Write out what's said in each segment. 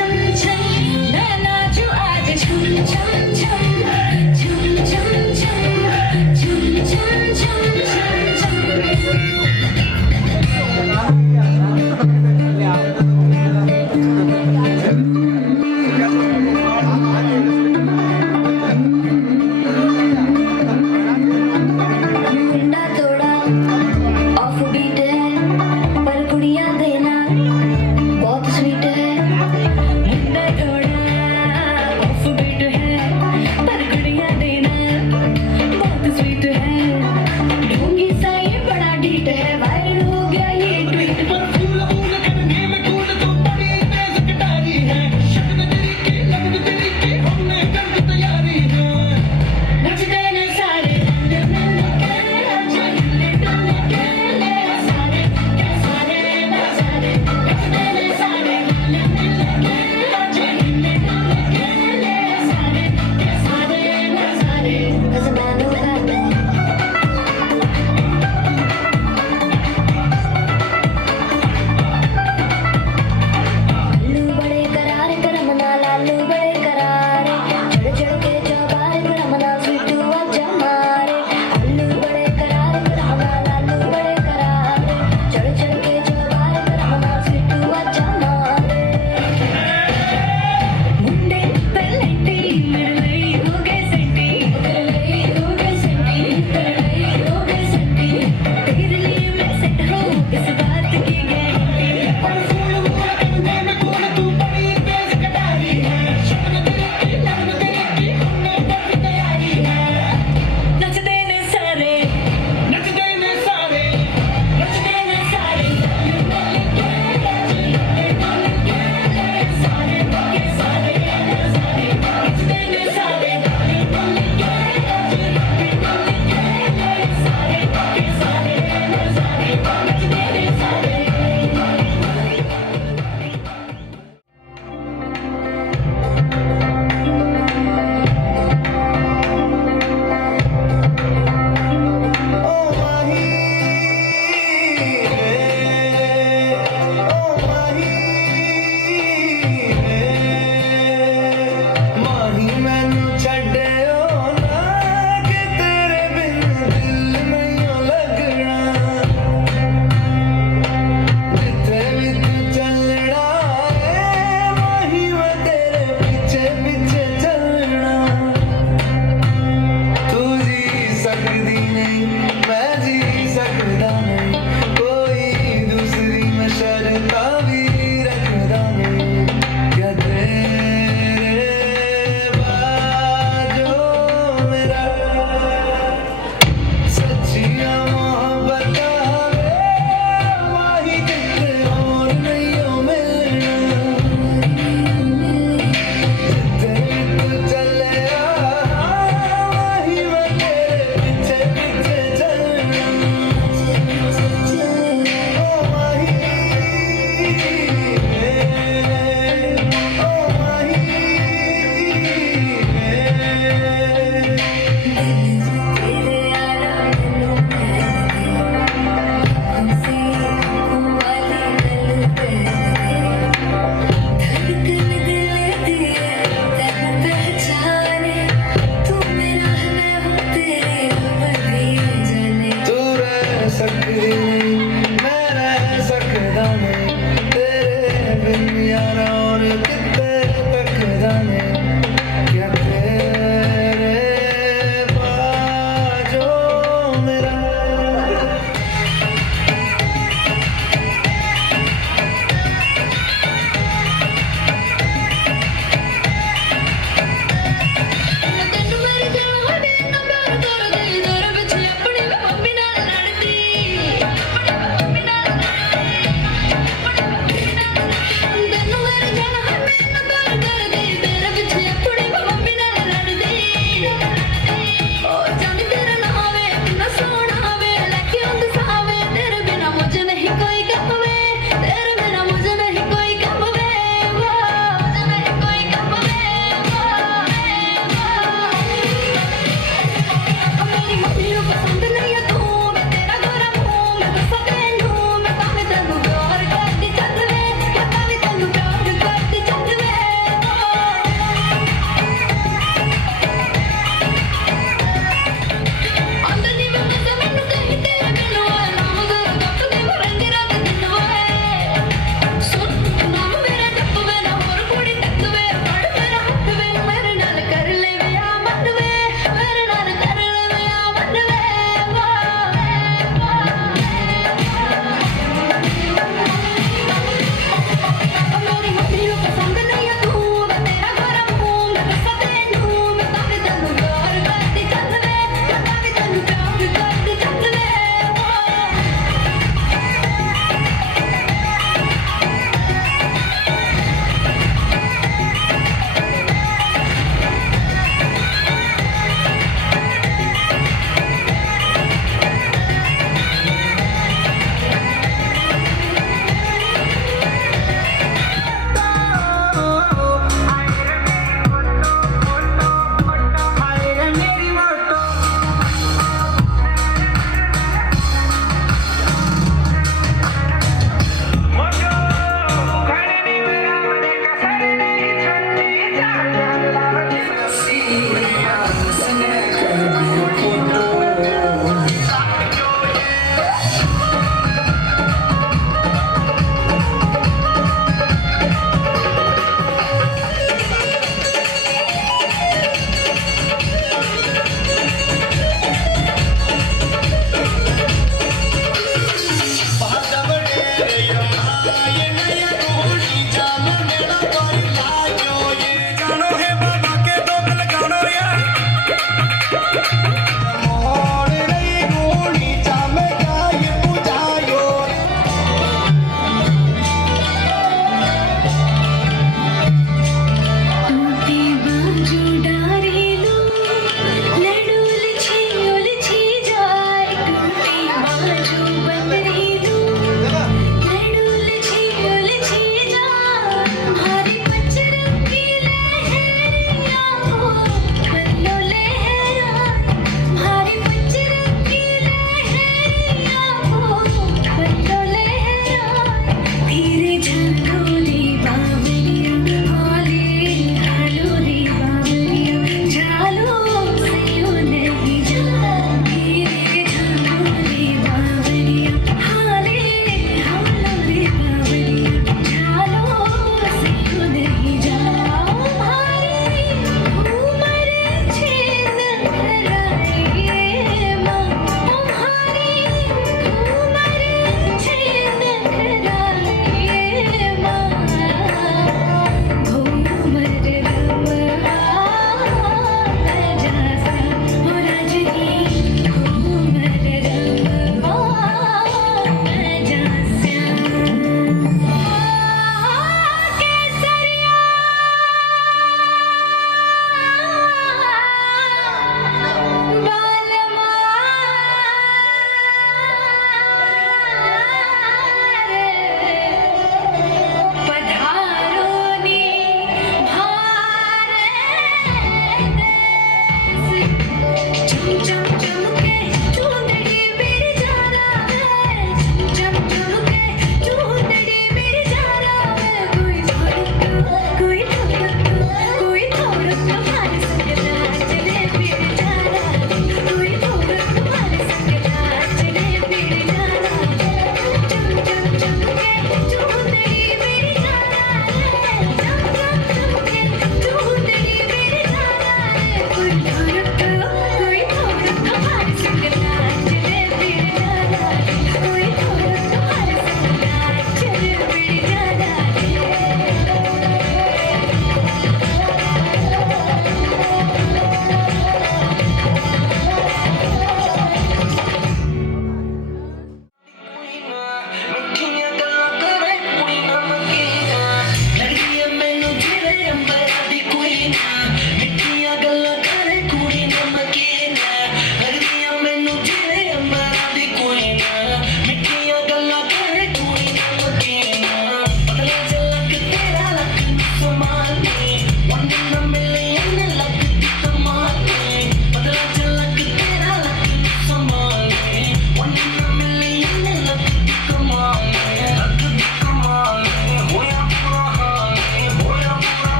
छम छम मैं नाचूं आज छम छम छम छम छम छम छम छम छम छम मुंडा तोड़ा ऑफ बीट है पर कुड़ियां देना बहुत स्वीट है मुंडा तोड़ा ऑफ बीट है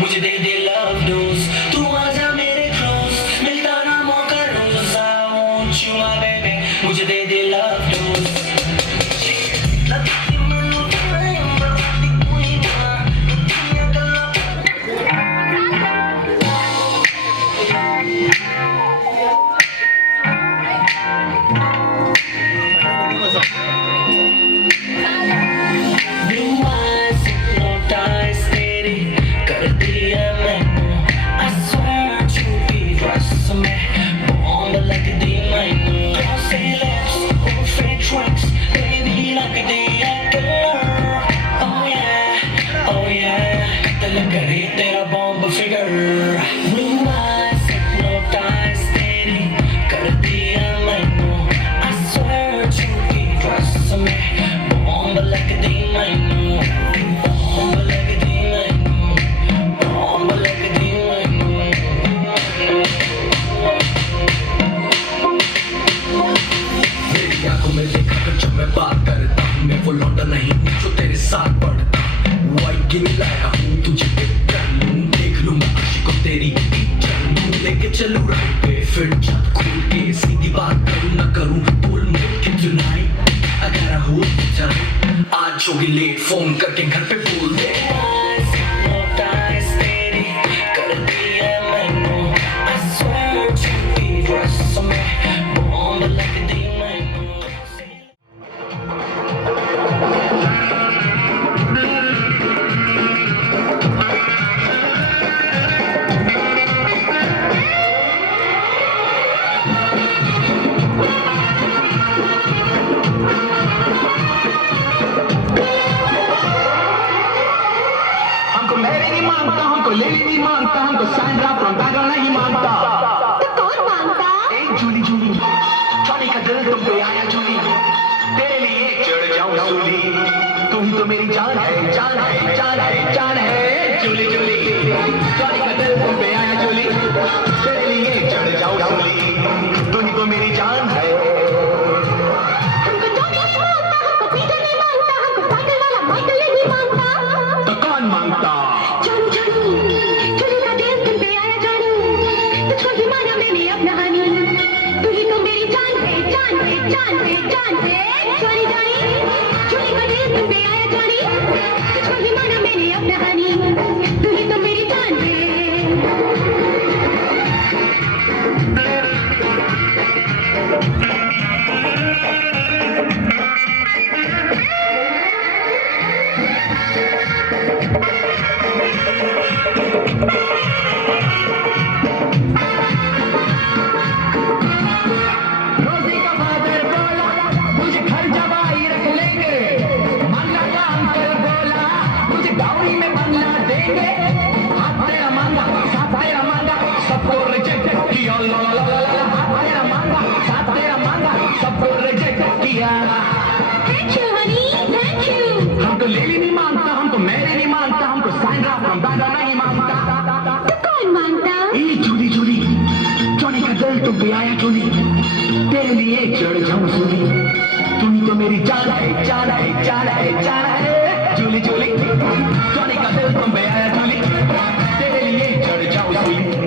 मुझे दे दे love dose चलूं राह पे फिर जब खोल के सीधी बात करूं ना करूं बोल मत कि tonight अगर हो जाए आज होगी लेट फोन करके घर पे बोल दे कर दिया मैंने I swear to be rest में bomb लग दी हमको लेली नहीं मानता हमको सैंड्रा फ्रॉम पागल नहीं मानता तो कौन मानता? ए जूली जूली जॉनी का दिल तुम पे आया जूली तेरे लिए चढ़ जाऊं सूली तुम तो मेरी जान है जान है जान है जान है जूली जूली जॉनी का दिल तुम पे आया जूली तेरे लिए चढ़ जाऊं सूली तुम तो मेरी जान है हमको जॉनी नहीं मानता हमको पीटर नहीं मानता हमको पागल वाला माइकल नहीं मानता तो कौन मानता हमको लेली नहीं मानता हमको मैरी नहीं मानता हमको सैंड्रा फ्रॉम दादा नहीं मानता तो कौन मानता? ए जूली जूली जॉनी का दिल तुम पे आया जूली तेरे लिए चढ़ जाऊं सूली तुम तो मेरी जान है जान है जान है जान है जूली जूली जॉनी का दिल तुम पे आया जूली तेरे लिए चढ़ जाऊं सूली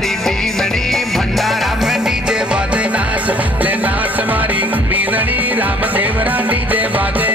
मारी बीननी भंडारा में डीजे बाजे नाच ले नाच मारी बीननी राम देवरा डीजे बाजे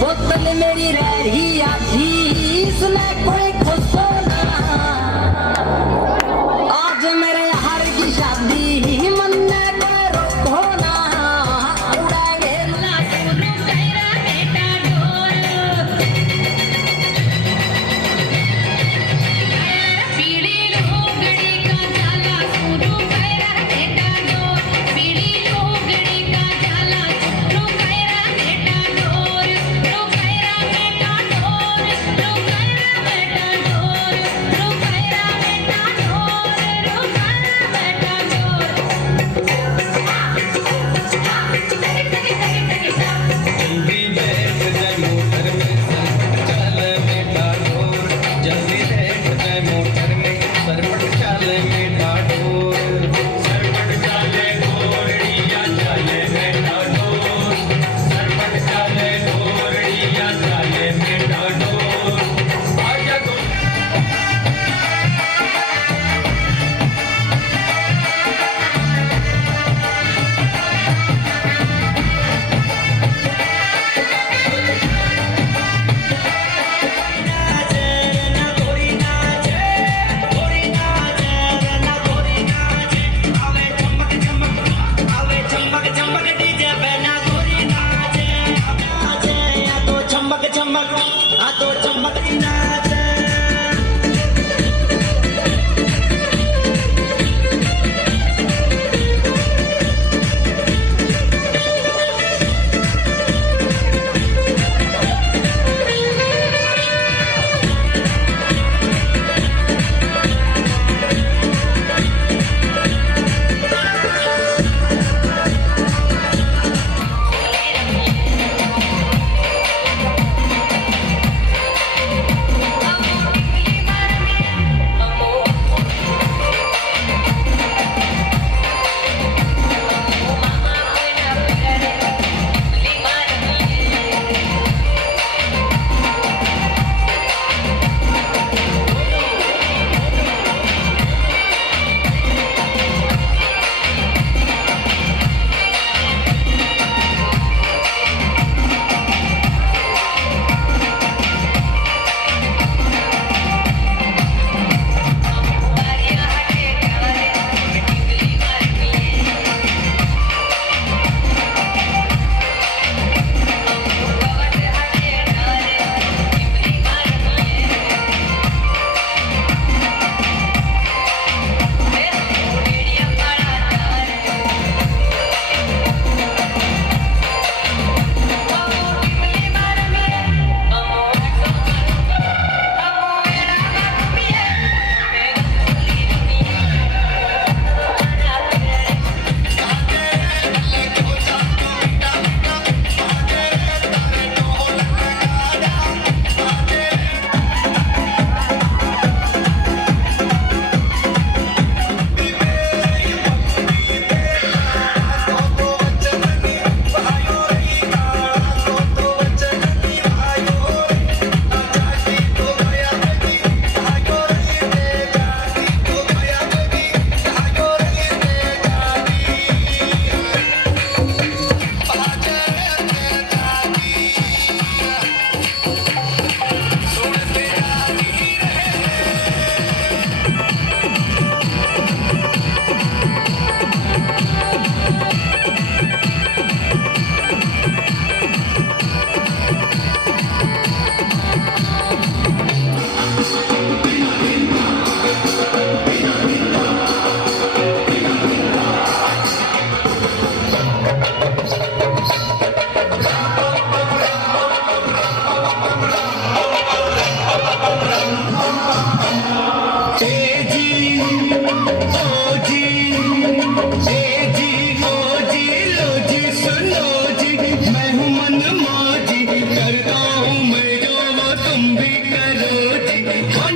बोतल मेरी रही आधी इसमें कोई खुश ना आज मेरे यार की शादी मन करो होना उड़ाएंगे ना सुनो तेरा बेटा ढोल पीड़ी लोगड़ी का जाला सुनो तेरा बेटा ढोल पीड़ी लोगड़ी का जाला सुनो तेरा बेटा ढोल लो तेरा बेटा ढोल लो तेरा बेटा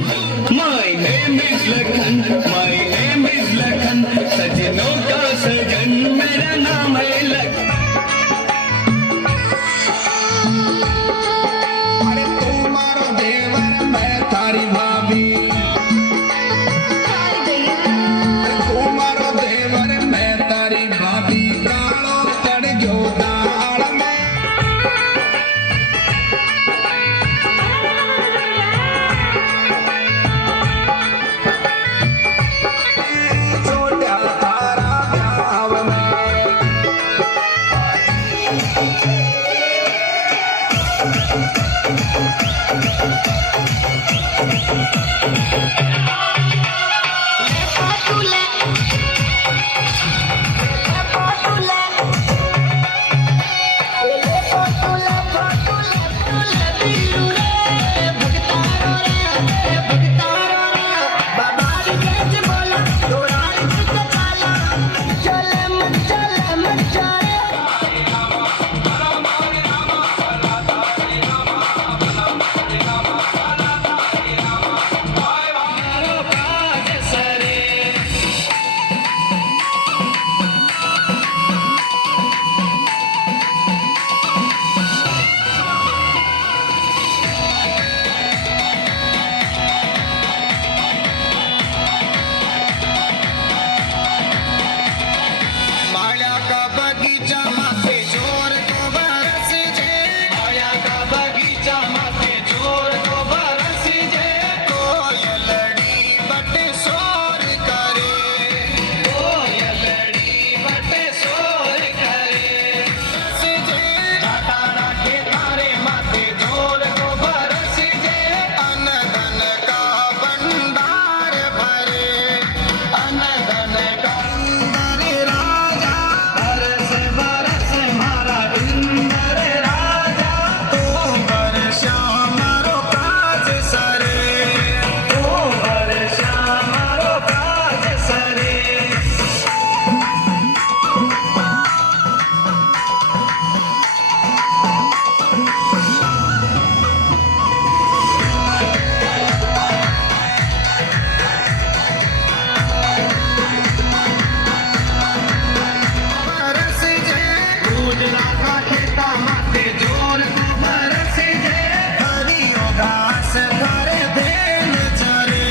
My name is Lakhan, my name is Lakhan, सजनों का सजन मेरा नाम है लखन। अरे तू मारो देवर मैं तारी भाभी, तू मारो देवर मैं तारी भाभी, कालो पड़ गयो दाल में। छोटा तारा ब्याव में माया का बगीचा माथे जोर को बरस जे, माया का बगीचा माथे जोर को बरस जे, कोयलड़ी बट शोर करे, कोयलड़ी बट शोर करे, बरस जे घाटा राखे तारे माथे जोर को बरस जे, अन धन का भंडार भरे, अन धन का राजा बरस बरस मारा इंद्र राजा, तो बरसा मारो काज सरे, तो बरसा मारो काज सरे। बरस जे गुजरा का खेता माथे जोर को बरस जे, हरियो घास भरे देन चरे,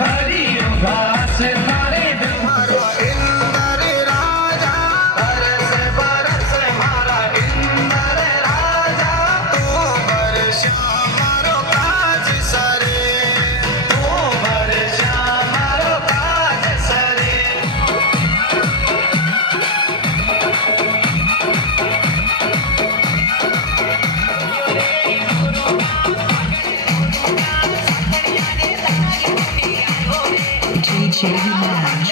हरियो घास भरे मारो इंद्र राजा, बरस बरस मारा इंद्र राजा, तो बरसा मारो काज सरे, तो बरसा मारो काज सरे। DJ Minaj.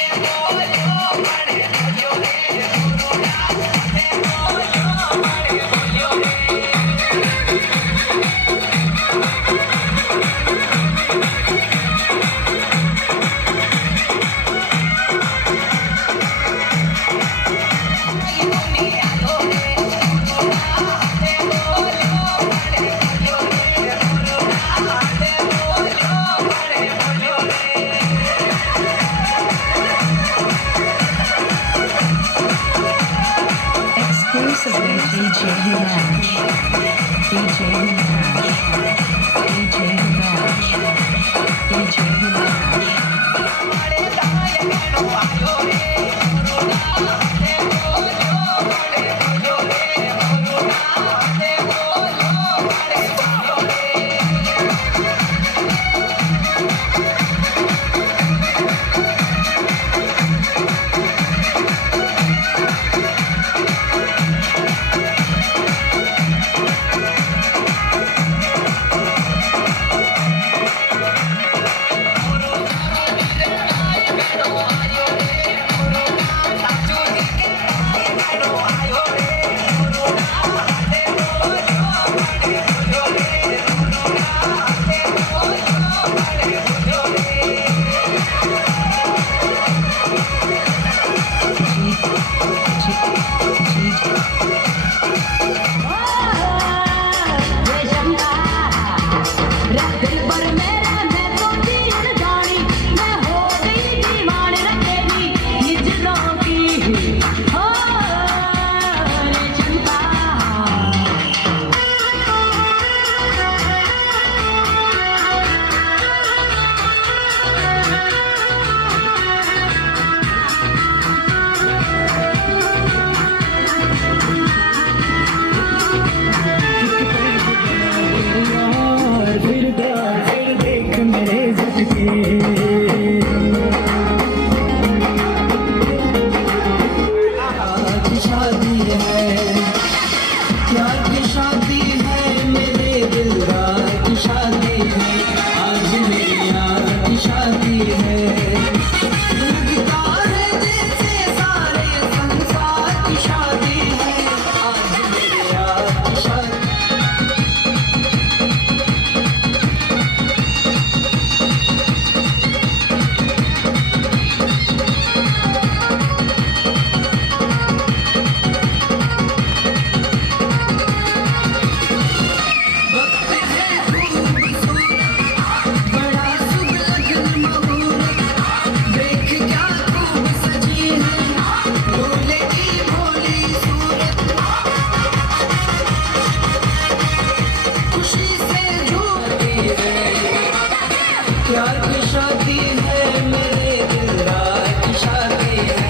यार की शादी है, मेरे दिलदार की शादी है।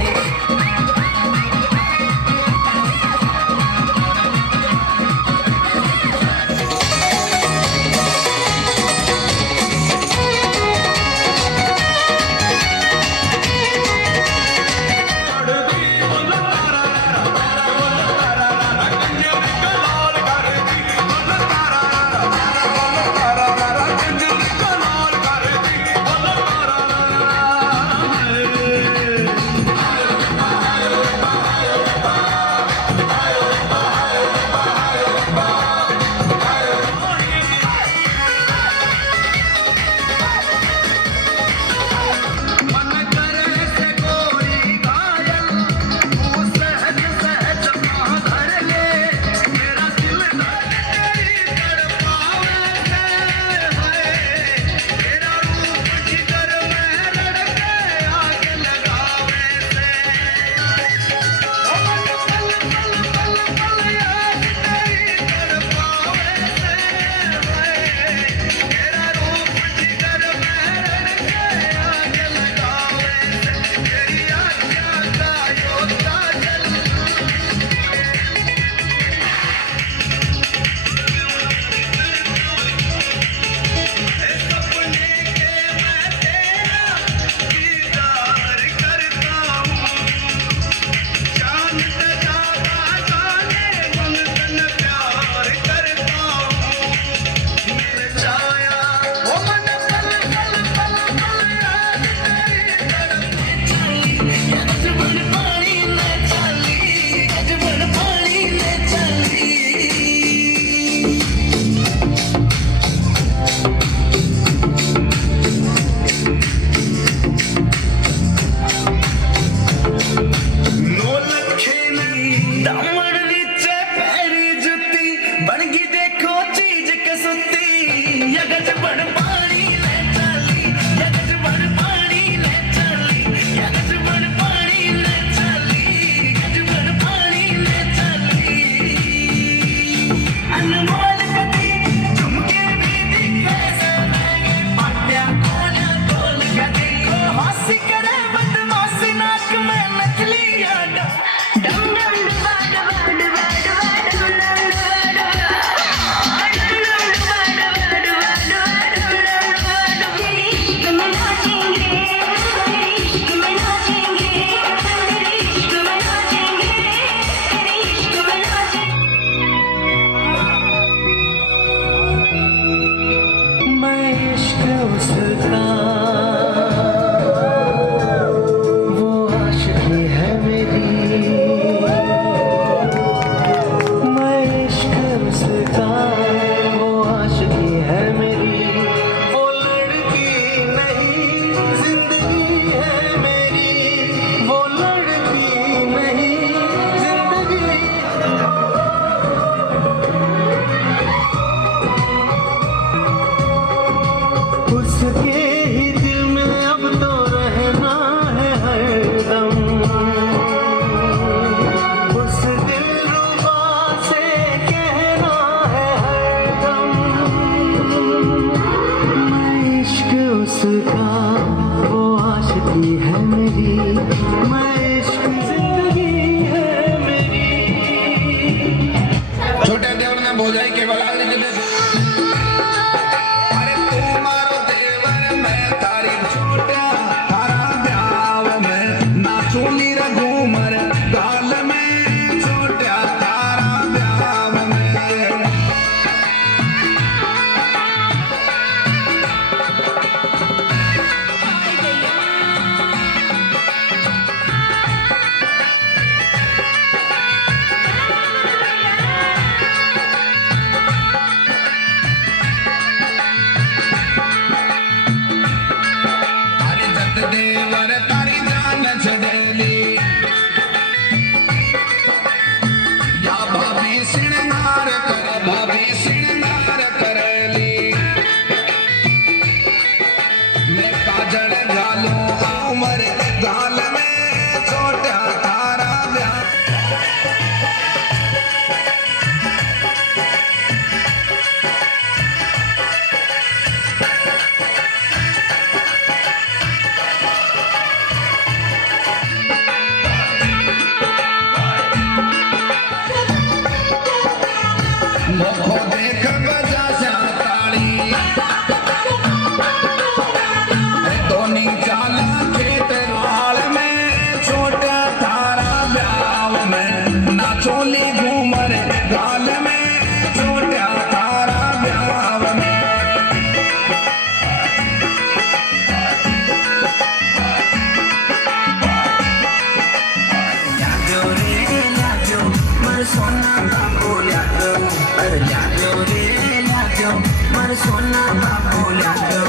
सोना बाबू ला दो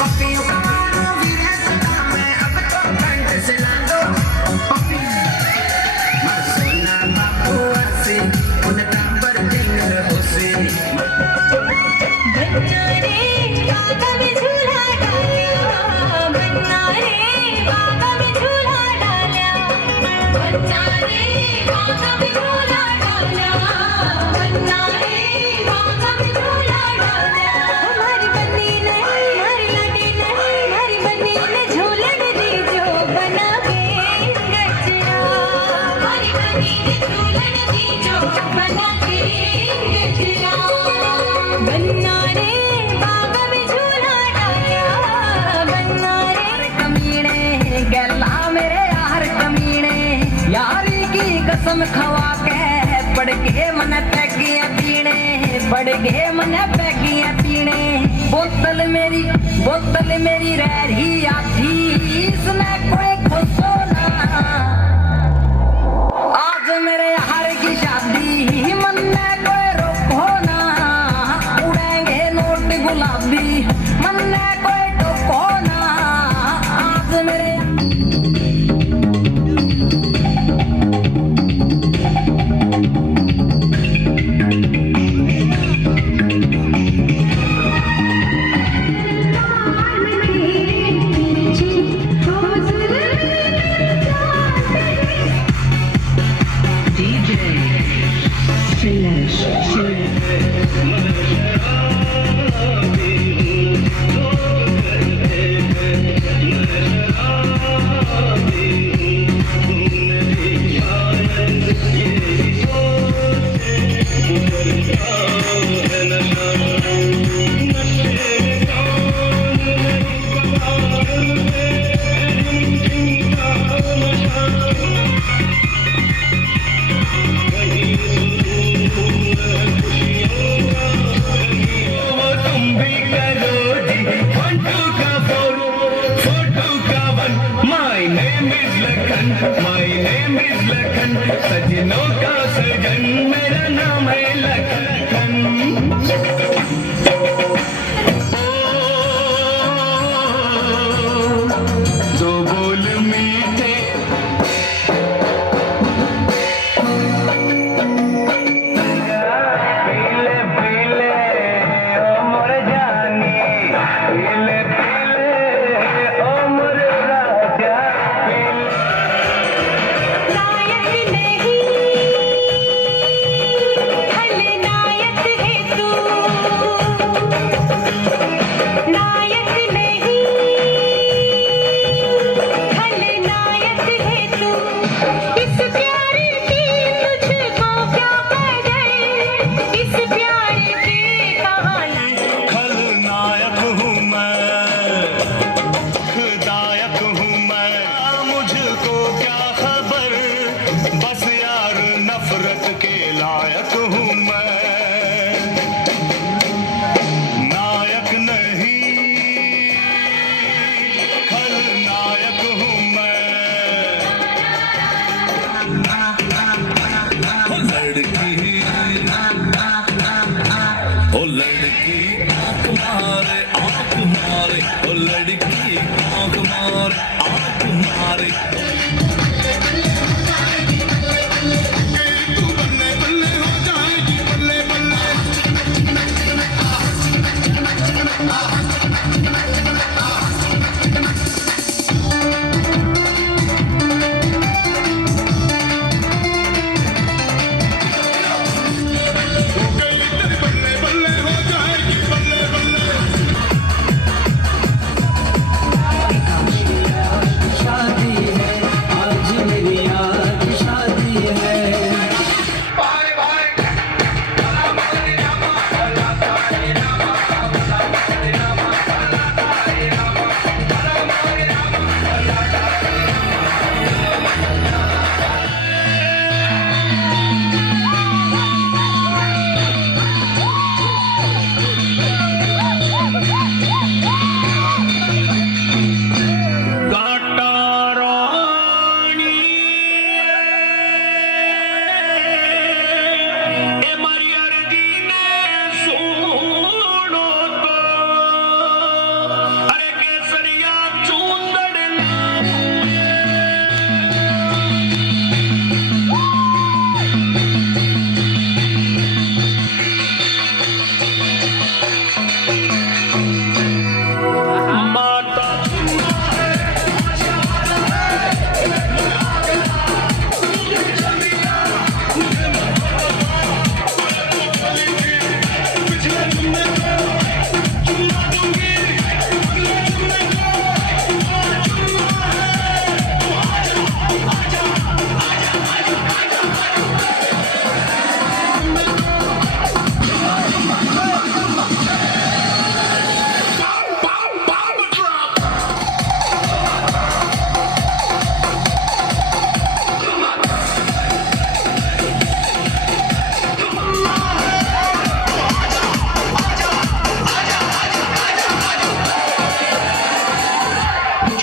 पपियों का मारो वीरे सदा मैं अब तो कंठ से ला दो पपी मर सोना बाबू आसे उनका पर जिंगर होसे बन्ना रे बागा में झूला डालिया बन्ना रे बागा में झूला डालिया बन्ना रे बागा में झूला डालिया बन्ना रे बागा में झूला डालिया हमारी बन्नी ने हमारी लाडी ने हमारी बन्नी ने झूलन दी जो बना के गजरा हमारी बन्नी ने झूलन दी जो बना के गजरा बन्ना रे बागा में झूला डालिया बन्ना रे कमीने गैला मेरे यार कमीने यारी की कसम खवा के पड़ गए मन पैगियां पीने पड़ गए मन पैगियां पीने बोतल मेरी रह रही आधी इसने कोई खुशो ना आज मेरे यार की शादी मन में कोई रोको ना उड़ेंगे नोट गुलाबी मन में कोई टोको ना आज मेरे My name is Lakhan, सजनों का सजन मेरा नाम है लखन दो बोल मीठे पीले पीले ओ मोर जानी पीले पीले ओ मोर राजा नायक नहीं खलनायक है तू नायक नहीं खलनायक है तू इस प्यार की तुझको क्या कदर इस प्यार की कहानी खलनायक हूँ मैं खुदायक हूँ मैं मुझको क्या खबर बस यार नफरत के लायक हूँ मैं नायक नहीं खलनायक हूँ मैं ओ लड़की आँख मारे ओ लड़की आँख मारे तू बल्ले बल्ले हो जाएगी बल्ले बल्ले तू गई तेरी बल्ले बल्ले हो जाएगी बल्ले बल्ले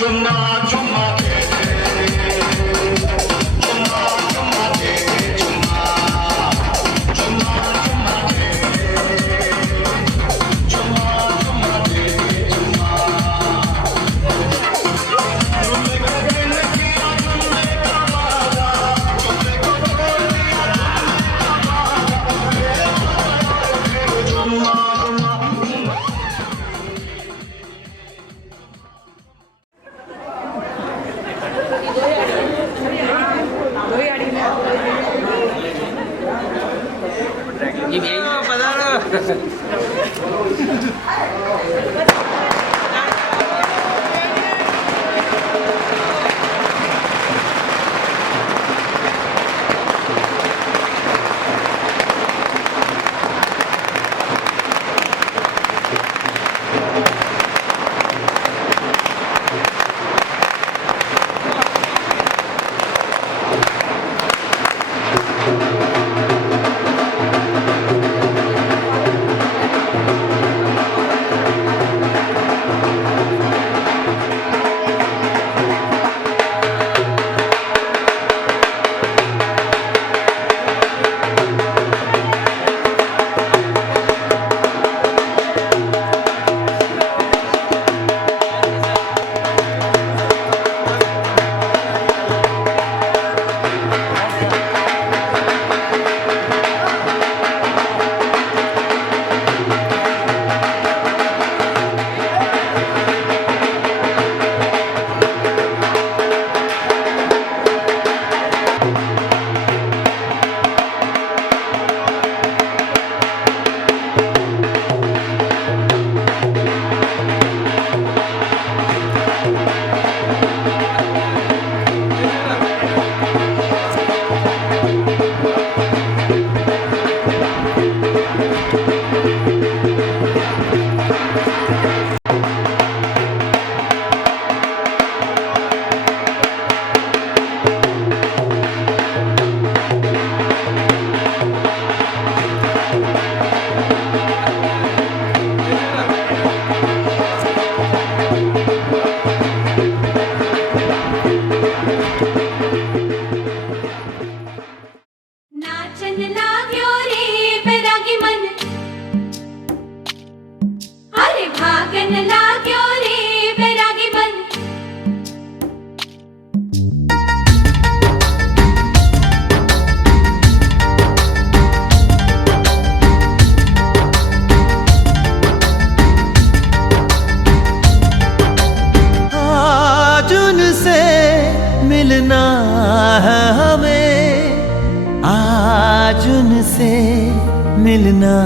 चुम्मा चुम्मा दे दे, चुम्मा चुम्मा दे दे, चुम्मा चुम्मा चुम्मा दे दे, चुम्मा चुम्मा दे दे, चुम्मा तुमने को दिल किया तुमने का वादा, तुमने को तोड़ दिया तुमने का वादा, चुम्मा चुम्मा नाचन लाग्यो रे बैरागी मन, अरे भागन लाग्यो रे बैरागी मन। आज उनसे मिलना है हमें, आज उनसे मिलना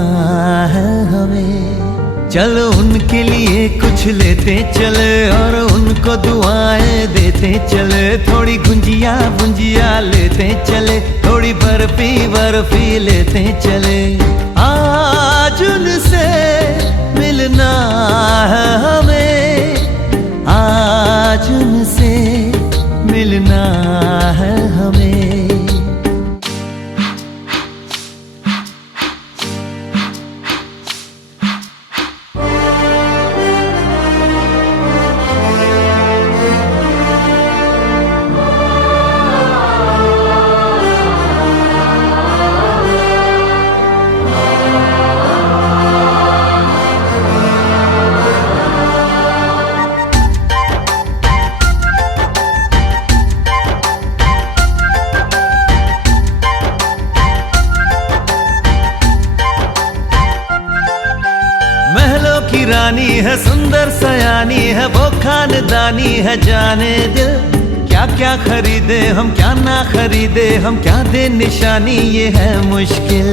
है हमें। चलो उनके लिए कुछ लेते चले और उनको दुआएं देते चले। थोड़ी गुंजिया गुंजिया लेते चले, थोड़ी बर्फी बर्फी लेते चले। आज उनसे मिलना है हमें, आज उनसे मिलना है हमें। की रानी है, सुंदर सयानी है, वो खानदानी है जाने दिल। क्या क्या खरीदे हम, क्या ना खरीदे हम, क्या दे निशानी, ये है मुश्किल।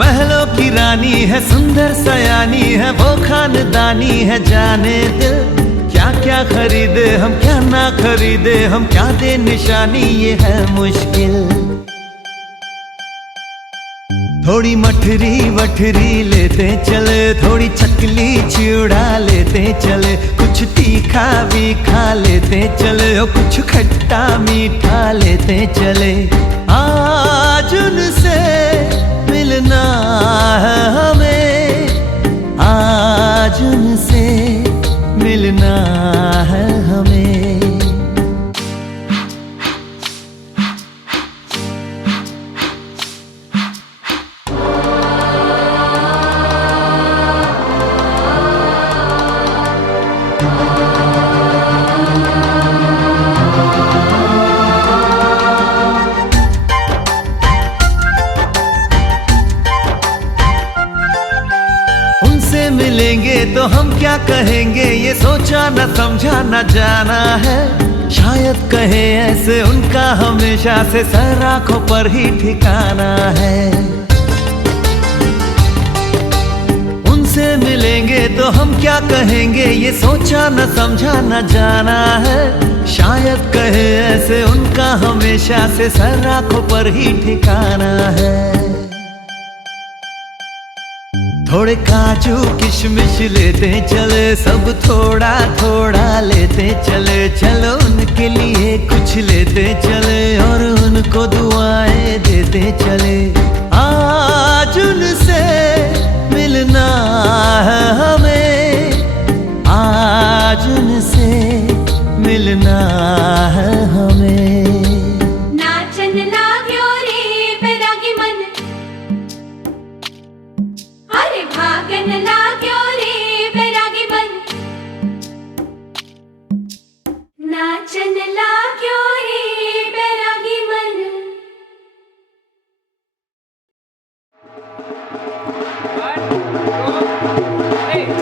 महलों की रानी है, सुंदर सयानी है, वो खानदानी है जाने दिल। क्या क्या खरीदे हम, क्या ना खरीदे हम, क्या दे निशानी, ये है मुश्किल। थोड़ी मठरी वठरी लेते चले, थोड़ी चकली चिड़ा लेते चले। कुछ तीखा भी खा लेते चले, और कुछ खट्टा मीठा लेते चले। आज उनसे मिलना है हमें, आज उनसे उनसे मिलेंगे तो हम क्या कहेंगे, ये सोचा न समझा न जाना है। शायद कहे ऐसे उनका हमेशा से सर आंखों पर ही ठिकाना है। उनसे मिलेंगे तो हम क्या कहेंगे, ये सोचा न समझा न जाना है। शायद कहे ऐसे उनका हमेशा से सर आंखों पर ही ठिकाना है। थोड़े काजू किशमिश लेते चले, सब थोड़ा थोड़ा लेते चले। चलो उनके लिए कुछ लेते चले और उनको दुआएं देते चले। आज उनसे मिलना है हमें, आज उनसे मिलना है हमें। नाचन लाग्यो रे बैरागी मन, अरे भागन लाग्यो रे बैरागी मन, नाचन लाग्यो रे बैरागी मन। One, two, three.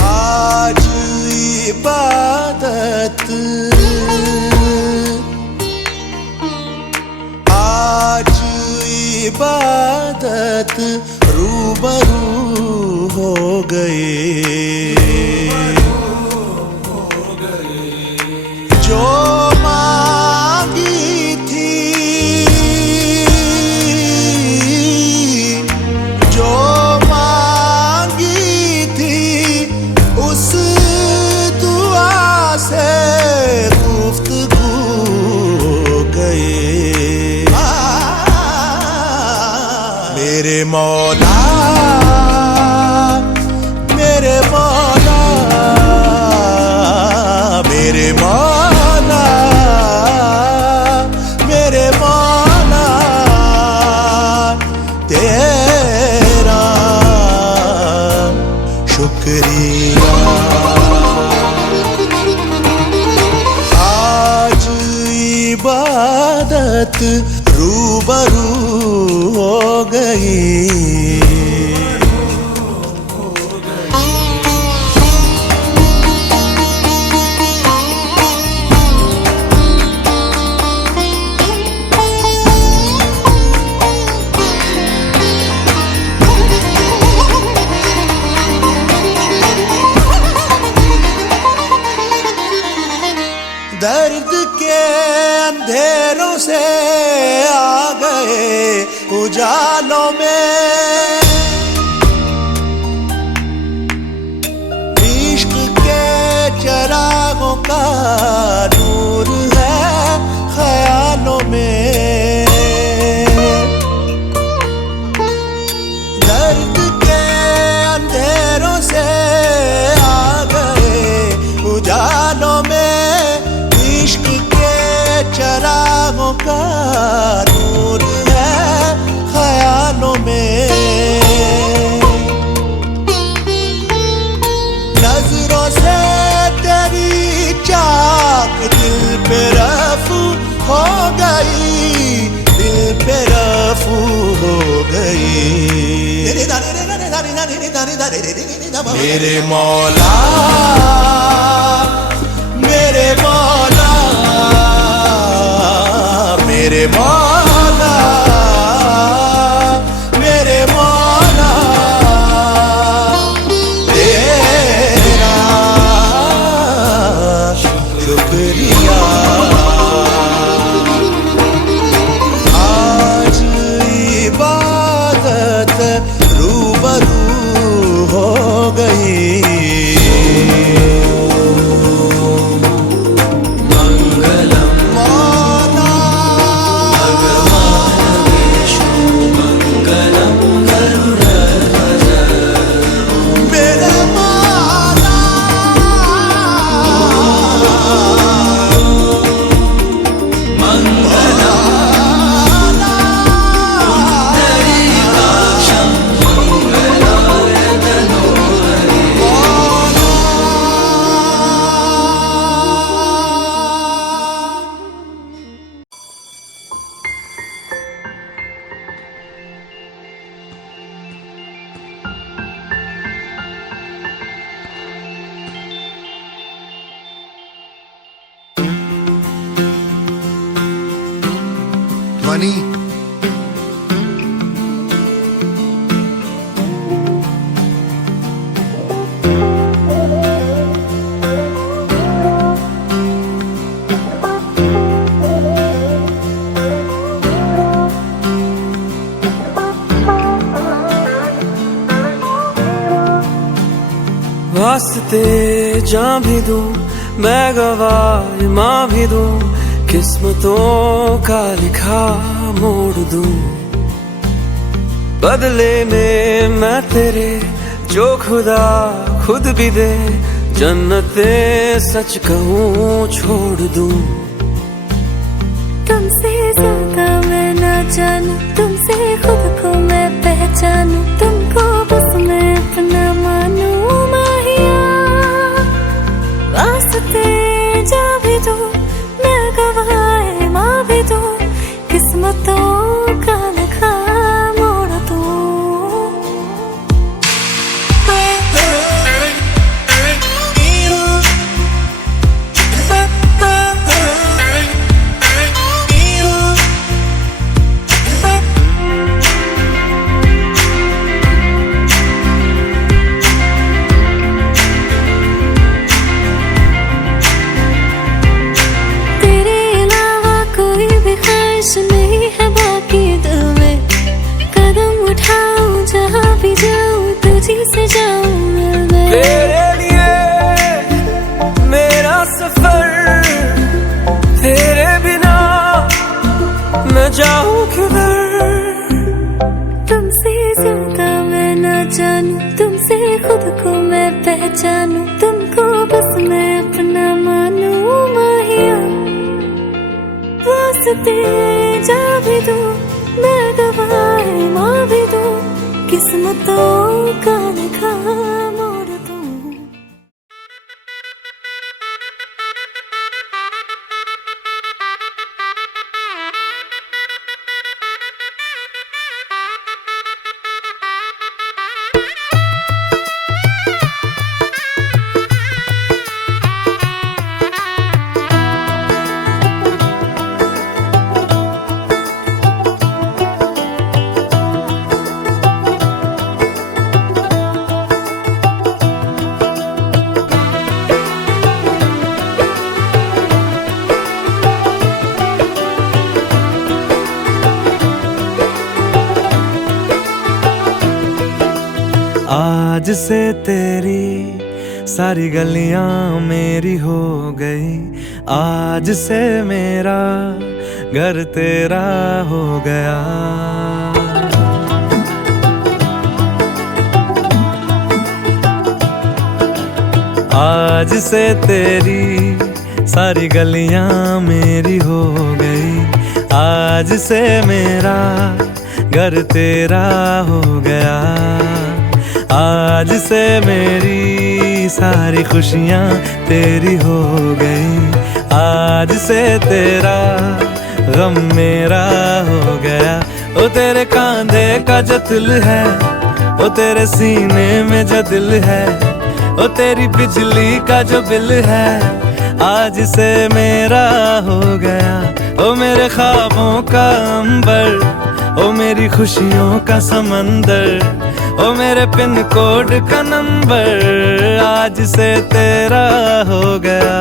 आज इबादत, आज इबादत रूबरू हो गए। जो मांगी थी, जो मांगी थी, उस दुआ से गुफ्तगू हो गए। मेरे मौला, मेरे मौला, मेरे मौला, मेरे मौला, तेरा शुक्रिया। आज इबादत रूबरू हो गई। दर्द के अंधेरों से आ गए उजालों में, इश्क के चरागों का नूर है ख्यालों में। दर्द के अंधेरों से आ गए उजालों में, इश्क के चरागों का नूर है ख्यालों में। नजरों से तेरी चाक दिल पे रफू हो गई, दिल पे रफू हो गई। मेरे मौला, मेरे मौला, मेरे मौला, मेरे मौला, तेरा शुक्रिया। आज इबादत रूबरू हो गई। ध्वनि वास्ते जां भी दूं, मैं गवाह माँ भी दूं, किस्मतों का लिखा मोड़ दूं। बदले में मैं तेरे जो खुदा खुद भी दे, जन्नते सच कहूँ छोड़ दूं। तुमसे किस्मतों का लिखा मोड़ तू। तेरे अलावा कोई भी ख्वाहिश नहीं है बाकी दिल में। कदम उठाऊं जहाँ भी जाऊं तुझी से जाऊं मिलने। तेरे लिए मेरा सफर, तेरे बिना मैं जाऊं किधर। तुमसे ज्यादा मैं ना जानूं, तुमसे खुद को मैं पहचानूं। तुमको बस मैं अपना मानूं माहिया। वास्ते जा भी दूं, मैं गवाह माँ भी दूं। किस्मतों का लिखा मोड़ दूं। आज से तेरी सारी गलियां मेरी हो गई। आज से मेरा घर तेरा हो गया। आज से तेरी सारी गलियां मेरी हो गई। आज से मेरा घर तेरा हो गया। आज से मेरी सारी खुशियाँ तेरी हो गई। आज से तेरा गम मेरा हो गया। ओ तेरे कांधे का जो दिल है, ओ तेरे सीने में जो दिल है, ओ तेरी बिजली का जो बिल है, आज से मेरा हो गया। ओ मेरे ख्वाबों का अंबर, ओ मेरी खुशियों का समंदर, ओ मेरे पिन कोड का नंबर, आज से तेरा हो गया।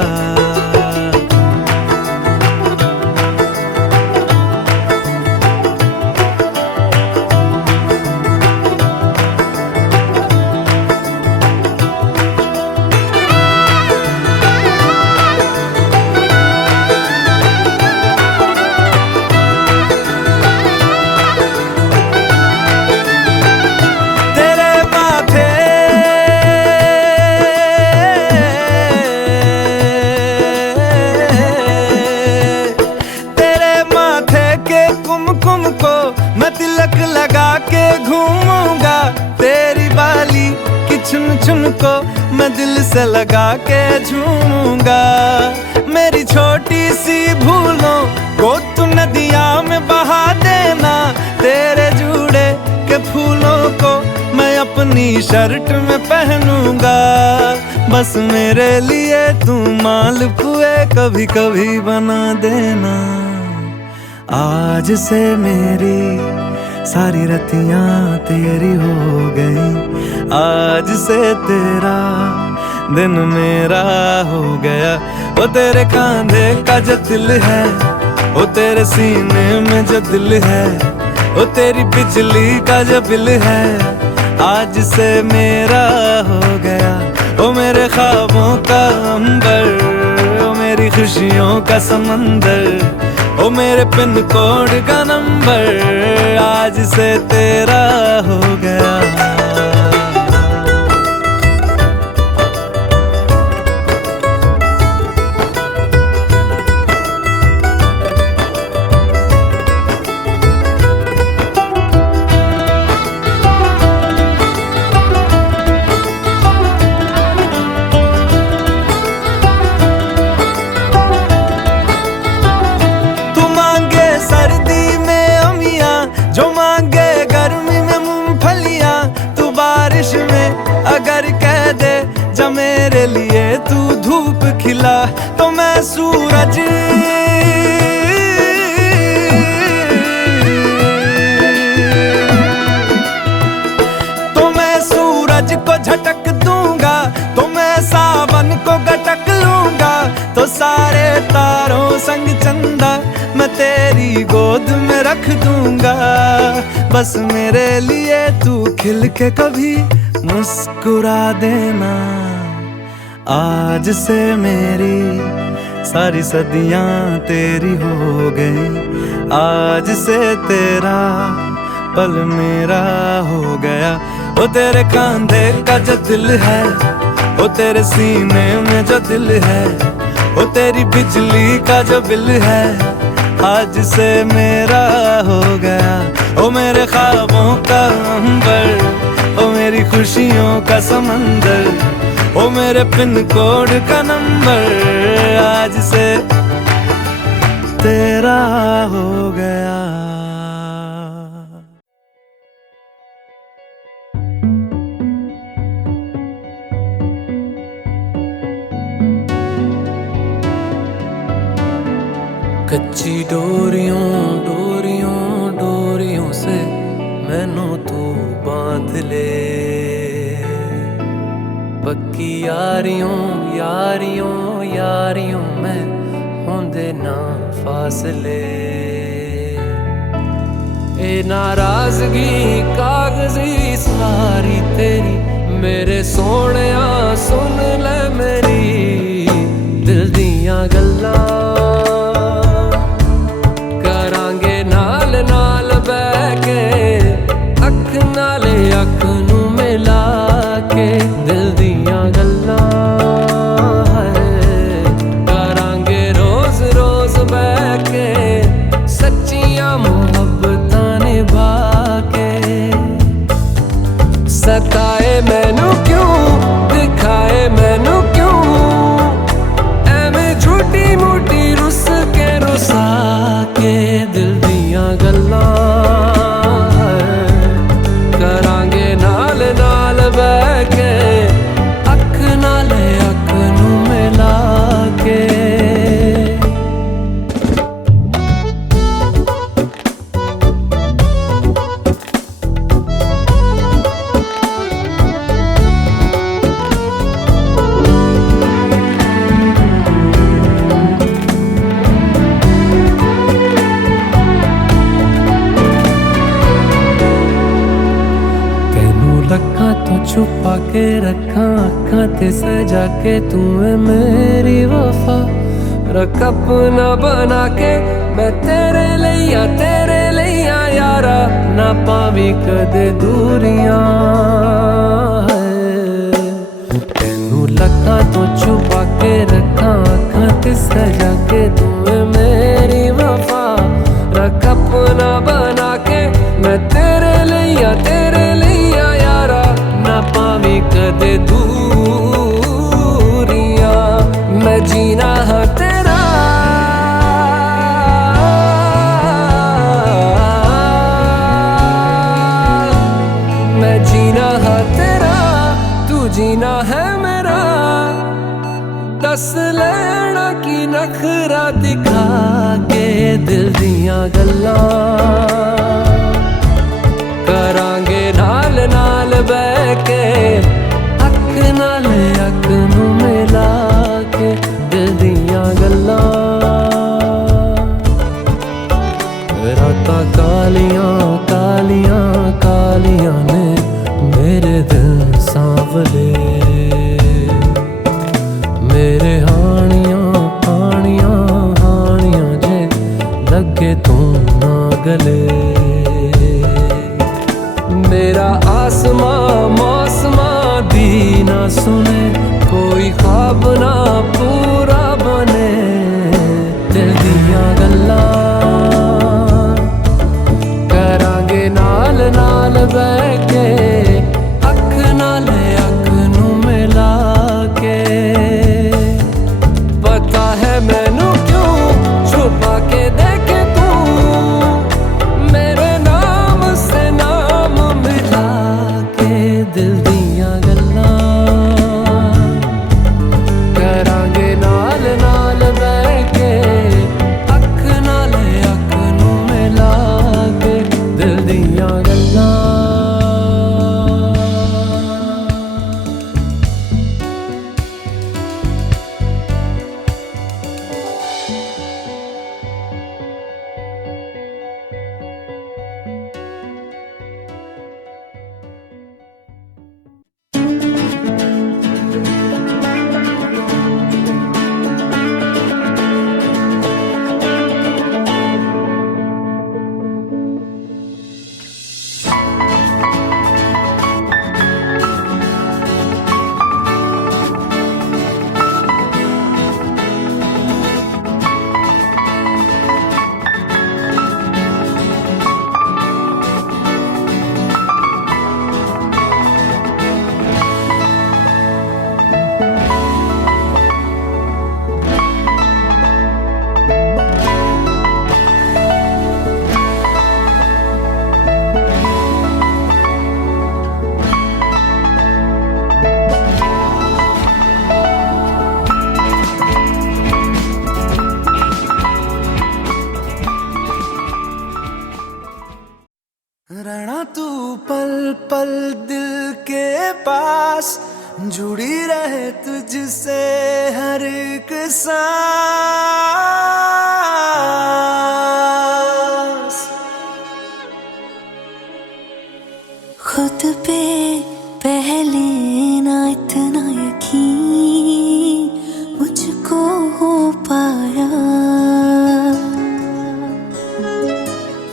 चुन चुन को मैं दिल से लगा के झूमूंगा। मेरी छोटी सी भूलों को तू नदिया में बहा देना। तेरे जूड़े के फूलों को मैं अपनी शर्ट में पहनूंगा। बस मेरे लिए तू मालपुए कभी कभी बना देना। आज से मेरी सारी रतियां तेरी हो गई। आज से तेरा दिन मेरा हो गया। वो तेरे कांधे का जो दिल है, वो तेरे सीने में जो दिल है, वो तेरी बिजली का जो बिल है, आज से मेरा हो गया। वो मेरे ख्वाबों का अंबर, वो मेरी खुशियों का समंदर, ओ मेरे पिन कोड का नंबर, आज से तेरा हो गया। सर्दी तू धूप खिला तो मैं सूरज, तो मैं सूरज को झटक दूंगा, तो मैं सावन को गटक लूंगा, तो सारे तारों संग चंदा मैं तेरी गोद में रख दूंगा। बस मेरे लिए तू खिल के कभी मुस्कुरा देना। आज से मेरी सारी सदियां तेरी हो गई, आज से तेरा पल मेरा हो गया। ओ तेरे कांधे का जो दिल है, ओ तेरे सीने में जो दिल है, ओ तेरी बिजली का जो बिल है, आज से मेरा हो गया। ओ मेरे ख्वाबों का अंबर, ओ मेरी खुशियों का समंदर, ओ मेरे पिन कोड का नंबर, आज से तेरा हो गया। कच्ची डोरियों डोरियों डोरियों से मैनू तू बांध ले, पक्की यारियों यारियों यारियों में होंदे ना फासले। ए नाराजगी कागजी सारी तेरी, मेरे सोहणिया सुन ले मेरी दिल दियां गल्लां, अख नू मिला के दिल दियां गल्लां करांगे रोज रोज बह के, सच्चियां मुहब्बतां निभा के। सताए मैनू क्यों, दिखाए मैनू क्यों, एवें झूठी मूठी रुस के रुसा के दिल दियां गल्लां बह के, अख नाले अख नू मिला के। लखां तो छुपा के रखा अखां ते सजा के, तू है मेरी वफा रख अपना बना के। मैं तेरे लिया यारा, ना पावी कदे दूरियां। तेनू लखां तो छुपा के रखा अखां ते सजा के, तू है मेरी वफा रख अपना बना के। मैं तेरे लिया यारा, ना पावी कदे दूरियां। मैं जीना है तेरा, मैं जीना है तेरा, तू जीना है मेरा। दस लेना की नखरा दिखा के दिल दियां गल्लां करांगे नाल नाल बह के, अख नाल अख नू मिला के दिल दियां गल्लां। रातां कालियां कालियां कालियां ने मेरे दिल सांवले, मेरे हानियां हानियां हानियां जे लगे तू ना गले। मेरा आसमां मौसमां दी ना सुने, कोई ख्वाब ना पूरा बने। दिल दियां गल्लां करांगे नाल नाल बह के, अख नाल अख नू मिला के। पता है मैनू क्यों छुपा के देखे तू, मेरे नाम से नाम मिला के। दिल दियां गल्लां रहना तू पल पल दिल के पास, जुड़ी रहे तुझसे हर एक सांस। खुद पे पहले ना इतना यकीन मुझको हो पाया,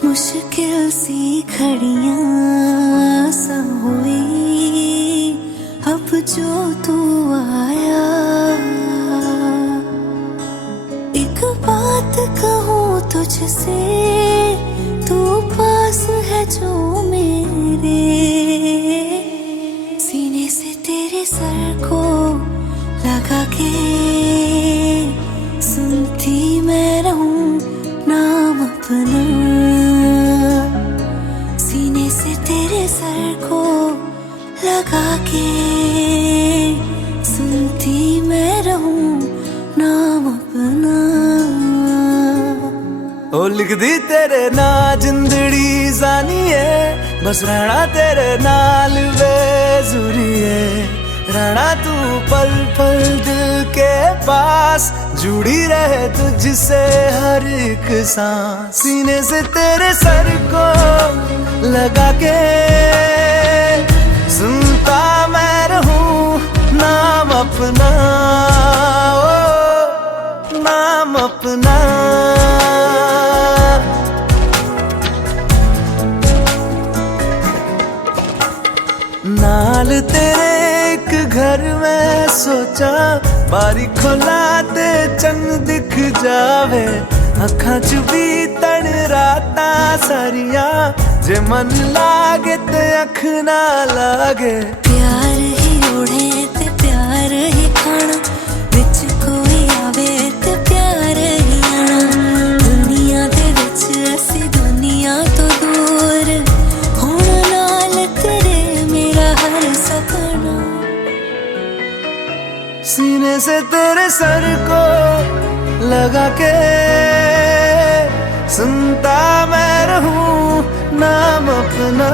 मुश्किल सी घड़ियां सा हुई अब जो तू आया। एक बात कहूँ तुझसे, तू पास है जो मेरे, सीने से तेरे सर को लगा के सुनती मैं रहूं नाम अपना। सीने से तेरे सर को लगा के सुनती मैं रहूं नाम अपना। ओ लिख दी तेरे ना जिंदड़ी जानी है, बस रहना तेरे नाल बेजुरी है। रहना तू पल पल दिल के पास, जुड़ी रहे तुझसे हर एक सांस। सीने से तेरे सर को लगा के सुनता मैं रहूं नाम अपना, ओ नाम अपना। नाल तेरे एक घर में सोचा, बारी खोला ते चंद दिख जावे। अखां च भी तन राता सारिया, जे मन लागे ते अख ना लागे। प्यार ही ओढ़े ते प्यार ही खाना, विच कोई आवे ते प्यार ही आना। दुनिया दे विच असी दुनिया तो दूर, होण नाल तेरे मेरा हर सपना। सीने से तेरे सर को लगा के सुनता मैं रहूं नाम अपना।